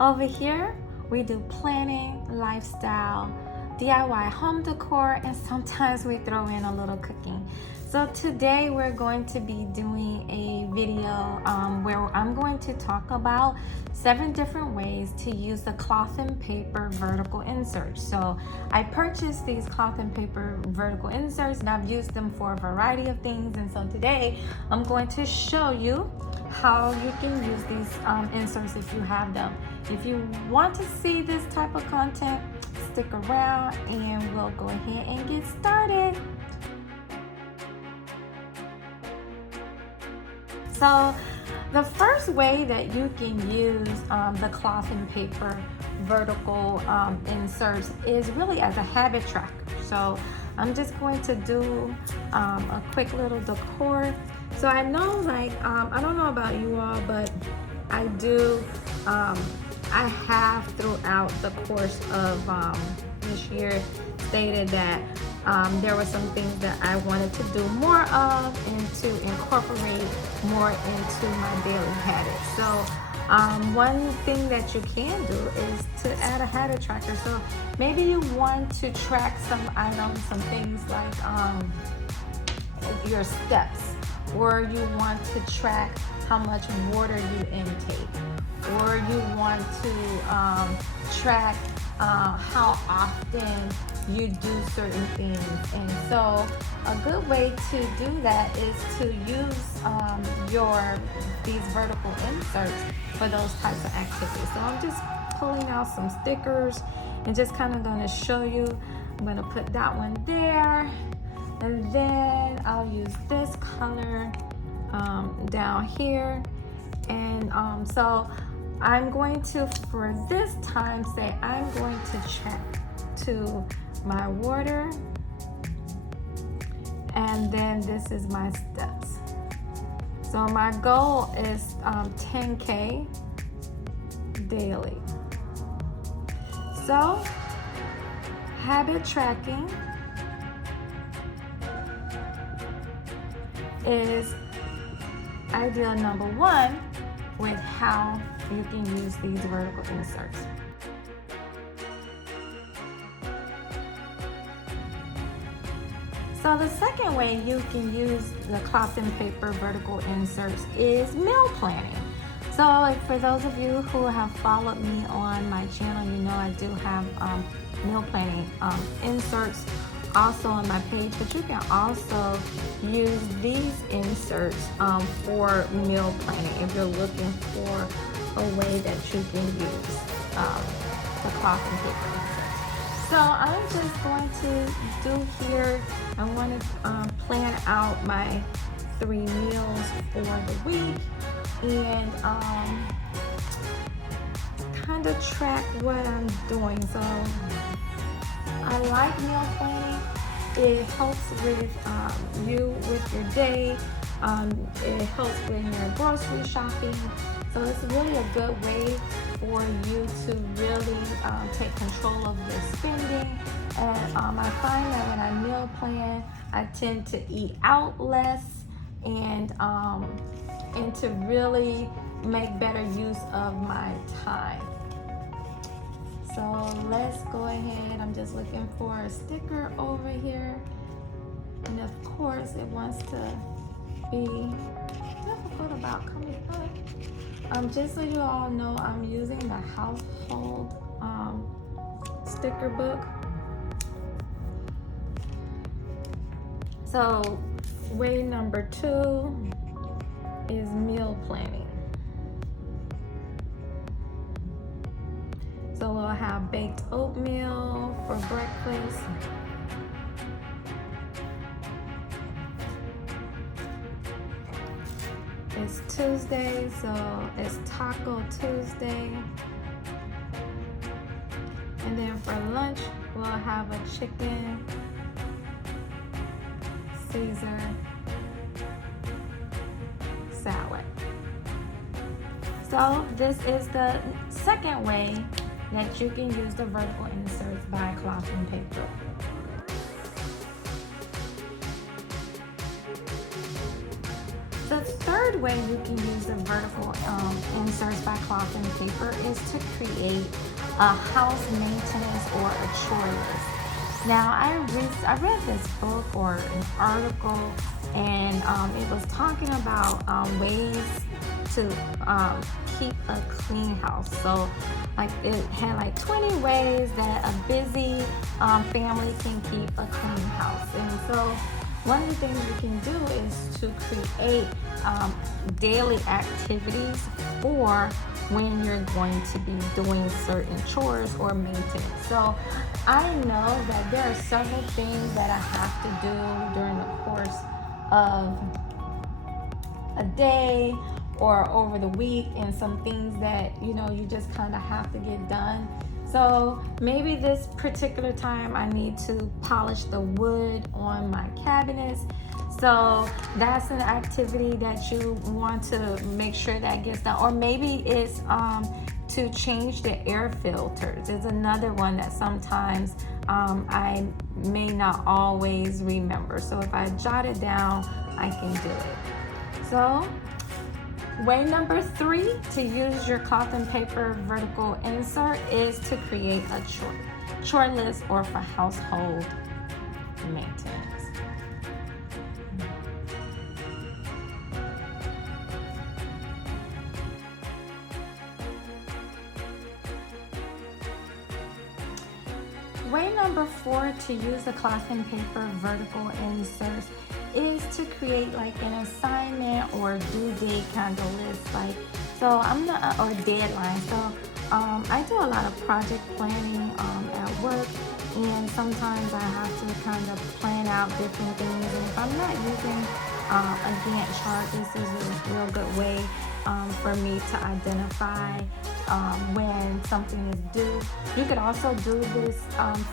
Over here, we do planning, lifestyle, DIY home decor, and sometimes we throw in a little cooking. So today we're going to be doing a video where I'm going to talk about 7 different ways to use the cloth and paper vertical inserts. So I purchased these cloth and paper vertical inserts and I've used them for a variety of things. And so today I'm going to show you how you can use these inserts if you have them. If you want to see this type of content, stick around and we'll go ahead and get started. So the first way that you can use the cloth and paper vertical inserts is really as a habit tracker. So I'm just going to do a quick little decor. So I know, like, I don't know about you all, but I do, I have throughout the course of this year stated that there were some things that I wanted to do more of and to incorporate more into my daily habits. So one thing that you can do is to add a habit tracker. So maybe you want to track some items, some things like your steps, or you want to track how much water you intake, or you want to track how often you do certain things. And so a good way to do that is to use these vertical inserts for those types of activities. So I'm just pulling out some stickers and just kind of going to show you. I'm going to put that one there, and then I'll use this color down here. And so I'm going to, for this time, say I'm going to check to my water, and then this is my steps. So my goal is 10K daily. So habit tracking is idea number 1 with how you can use these vertical inserts. So the second way you can use the cloth and paper vertical inserts is meal planning. So for those of you who have followed me on my channel, you know I do have meal planning inserts also on my page, but you can also use these inserts for meal planning if you're looking for a way that you can use the cloth and paper inserts. So I'm just going to do here, I want to plan out my 3 meals for the week and kind of track what I'm doing. So I like meal planning. It helps with you with your day. It helps when you're grocery shopping. So it's really a good way for you to really take control of your spending. And I find that when I meal plan, I tend to eat out less and to really make better use of my time. So let's go ahead. I'm just looking for a sticker over here. And of course, it wants to be difficult about coming up. Just so you all know, I'm using the household sticker book. So way number 2 is meal planning. So we'll have baked oatmeal for breakfast. It's Tuesday, so it's Taco Tuesday. And then for lunch, we'll have a chicken Caesar salad. So this is the second way that you can use the vertical inserts by cloth and paper. The third third way you can use the vertical inserts by cloth and paper is to create a house maintenance or a chore list. Now, I read this book or an article, and it was talking about ways to keep a clean house. So, like, it had like 20 ways that a busy family can keep a clean house. And so, one of the things you can do is to create daily activities for when you're going to be doing certain chores or maintenance. So I know that there are several things that I have to do during the course of a day or over the week, and some things that you just kind of have to get done. So maybe this particular time I need to polish the wood on my cabinets. So that's an activity that you want to make sure that gets done. Or maybe it's to change the air filters. It's another one that sometimes I may not always remember. So if I jot it down, I can do it. So way number 3 to use your cloth and paper vertical insert is to create a chore list or for household maintenance. Way number 4 to use the cloth and paper vertical inserts is to create like an assignment or due date kind of list. Or deadline. So I do a lot of project planning at work, and sometimes I have to kind of plan out different things. And if I'm not using a Gantt chart, this is a real good way for me to identify when something is due. You could also do this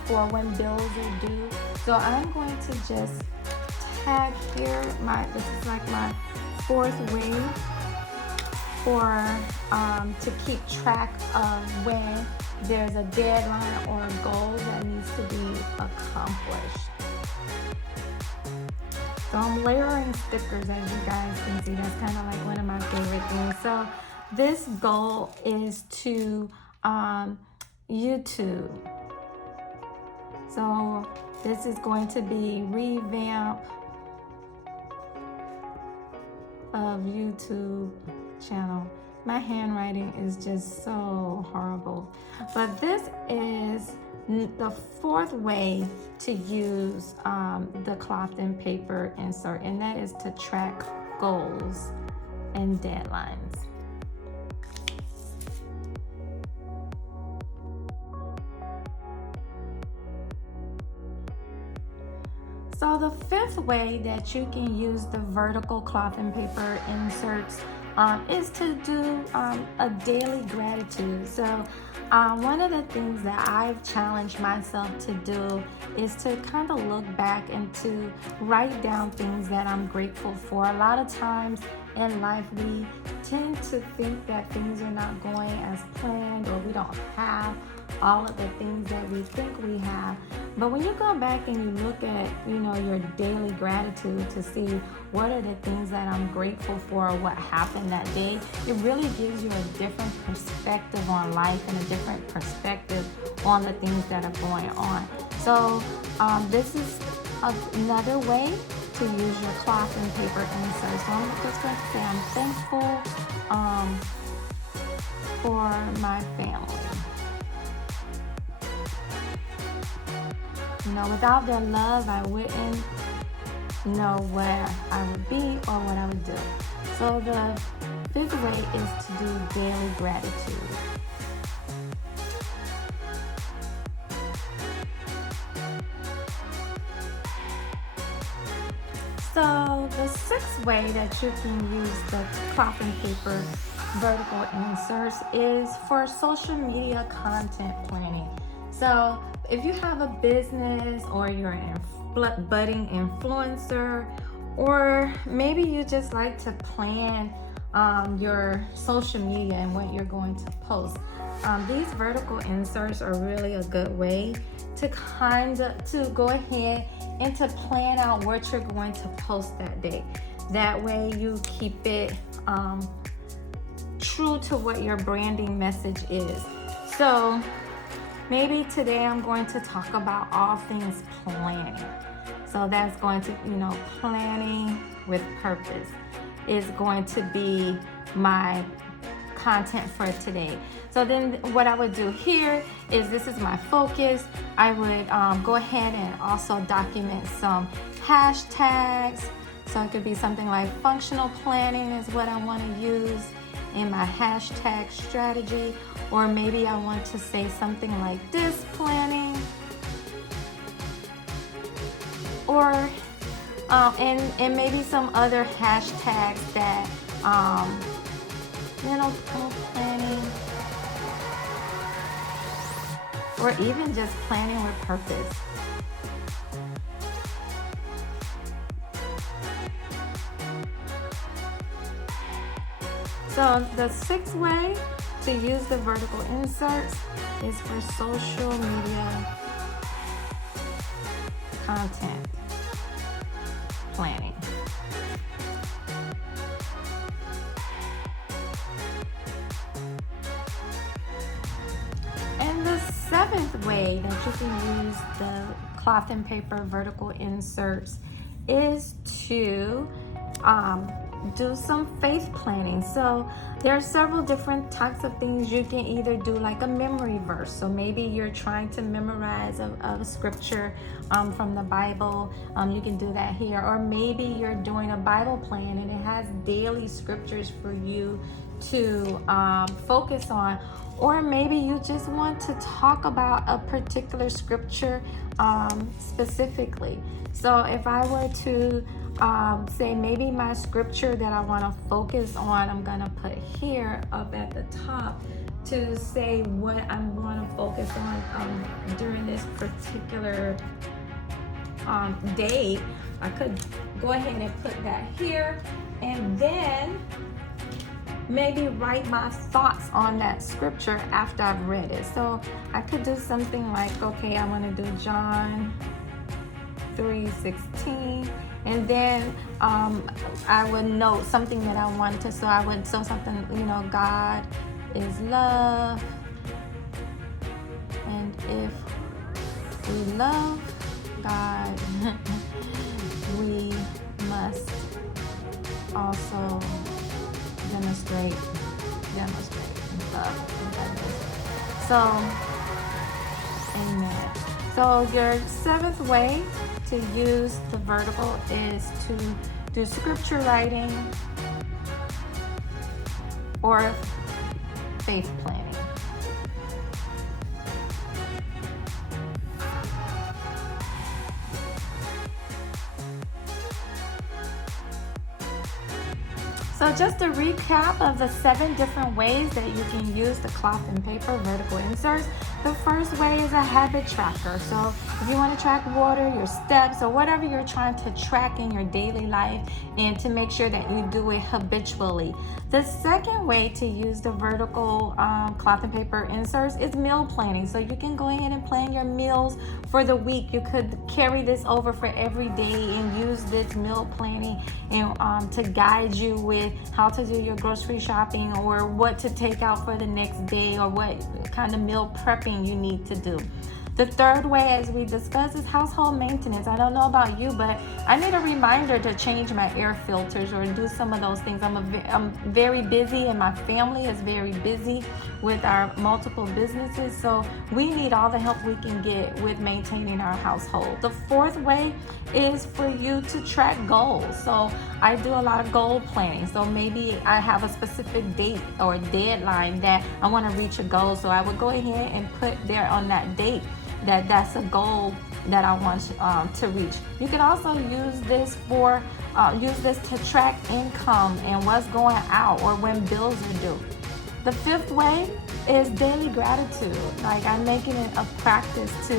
for when bills are due. So I'm going to just tag here. This is like my 4th way for to keep track of when there's a deadline or a goal that needs to be accomplished. So I'm layering stickers, as you guys can see. That's kind of like one of my favorite things. So this goal is to YouTube. So this is going to be revamp of YouTube channel. My handwriting is just so horrible. But this is the 4th way to use the cloth and paper insert, and that is to track goals and deadlines. So the 5th way that you can use the vertical cloth and paper inserts is to do a daily gratitude. So one of the things that I've challenged myself to do is to kind of look back and to write down things that I'm grateful for. A lot of times in life we tend to think that things are not going as planned, or we don't have all of the things that we think we have. But when you go back and you look at, your daily gratitude to see what are the things that I'm grateful for, or what happened that day, it really gives you a different perspective on life and a different perspective on the things that are going on. So this is another way to use your cloth and paper insert. So I'm just going to say I'm thankful for my family. Without their love, I wouldn't know where I would be or what I would do. So the 5th way is to do daily gratitude. So the 6th way that you can use the cloth and paper vertical inserts is for social media content planning. So if you have a business, or you're a budding influencer, or maybe you just like to plan your social media and what you're going to post, these vertical inserts are really a good way to go ahead and to plan out what you're going to post that day. That way you keep it true to what your branding message is. So maybe today I'm going to talk about all things planning. So that's going to, planning with purpose is going to be my content for today. So then what I would do here is, this is my focus. I would go ahead and also document some hashtags. So it could be something like functional planning is what I want to use in my hashtag strategy. Or maybe I want to say something like this planning. Or and maybe some other hashtags that planning, or even just planning with purpose. So the sixth way to use the vertical inserts is for social media content planning. And the seventh way that you can use the cloth and paper vertical inserts is to do some faith planning. So there are several different types of things you can either do, like a memory verse. So maybe you're trying to memorize a scripture from the Bible. You can do that here. Or maybe you're doing a Bible plan and it has daily scriptures for you to focus on. Or maybe you just want to talk about a particular scripture specifically. So if I were to say maybe my scripture that I want to focus on, I'm going to put here up at the top to say what I want to focus on during this particular day. I could go ahead and put that here, and then maybe write my thoughts on that scripture after I've read it. So I could do something like, okay, I want to do John 3:16, and then I would note something that I want to. So I would something, God is love, and if we love God, we must also demonstrate love. So, amen. So your seventh way to use the vertical is to do scripture writing or faith planning. So just a recap of the 7 different ways that you can use the cloth and paper vertical inserts. The first way is a habit tracker. So if you want to track water, your steps, or whatever you're trying to track in your daily life, and to make sure that you do it habitually. The second way to use the vertical cloth and paper inserts is meal planning. So you can go ahead and plan your meals for the week. You could carry this over for every day and use this meal planning and to guide you with how to do your grocery shopping, or what to take out for the next day, or what kind of meal prepping you need to do. The third way, as we discussed, is household maintenance. I don't know about you, but I need a reminder to change my air filters or do some of those things. I'm very busy, and my family is very busy with our multiple businesses. So we need all the help we can get with maintaining our household. The fourth way is for you to track goals. So I do a lot of goal planning. So maybe I have a specific date or deadline that I want to reach a goal. So I would go ahead and put there on that date that's a goal that I want to reach. You can also use this to track income and what's going out, or when bills are due. The fifth way is daily gratitude. Like, I'm making it a practice to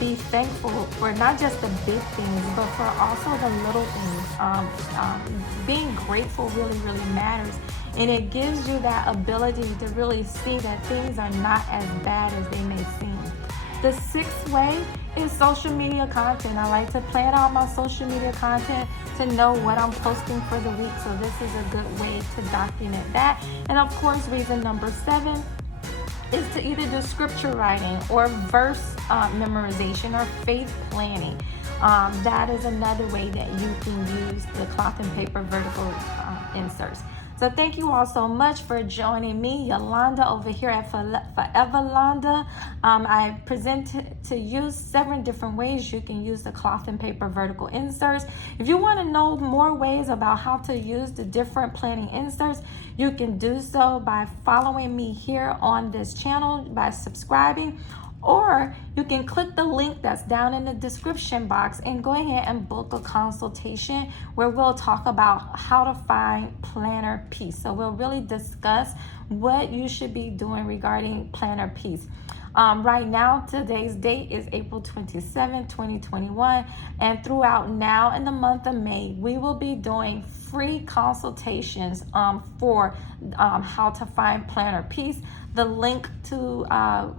be thankful for not just the big things, but for also the little things. Being grateful really, really matters. And it gives you that ability to really see that things are not as bad as they may seem. The sixth way is social media content. I like to plan out my social media content to know what I'm posting for the week. So this is a good way to document that. And of course, reason number 7 is to either do scripture writing or verse memorization or faith planning. That is another way that you can use the cloth and paper vertical inserts. So thank you all so much for joining me, Yolanda, over here at Foreverlonda. I present to you 7 different ways you can use the cloth and paper vertical inserts. If you want to know more ways about how to use the different planning inserts, you can do so by following me here on this channel, by subscribing, or you can click the link that's down in the description box and go ahead and book a consultation where we'll talk about how to find planner peace. So we'll really discuss what you should be doing regarding planner peace. Right now, today's date is April 27, 2021, and throughout now in the month of May, we will be doing free consultations for how to find planner peace. The link to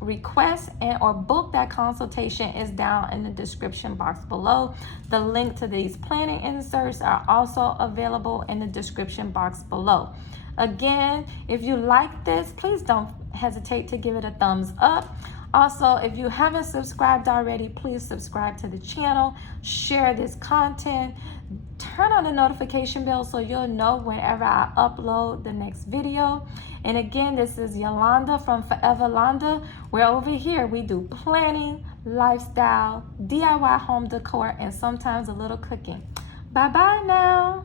request and or book that consultation is down in the description box below. The link to these planning inserts are also available in the description box below. Again, if you like this, please don't hesitate to give it a thumbs up. Also, if you haven't subscribed already, please subscribe to the channel, share this content, turn on the notification bell so you'll know whenever I upload the next video. And again, this is Yolanda from Foreverlonda. We're over here. We do planning, lifestyle, DIY home decor, and sometimes a little cooking. Bye-bye now.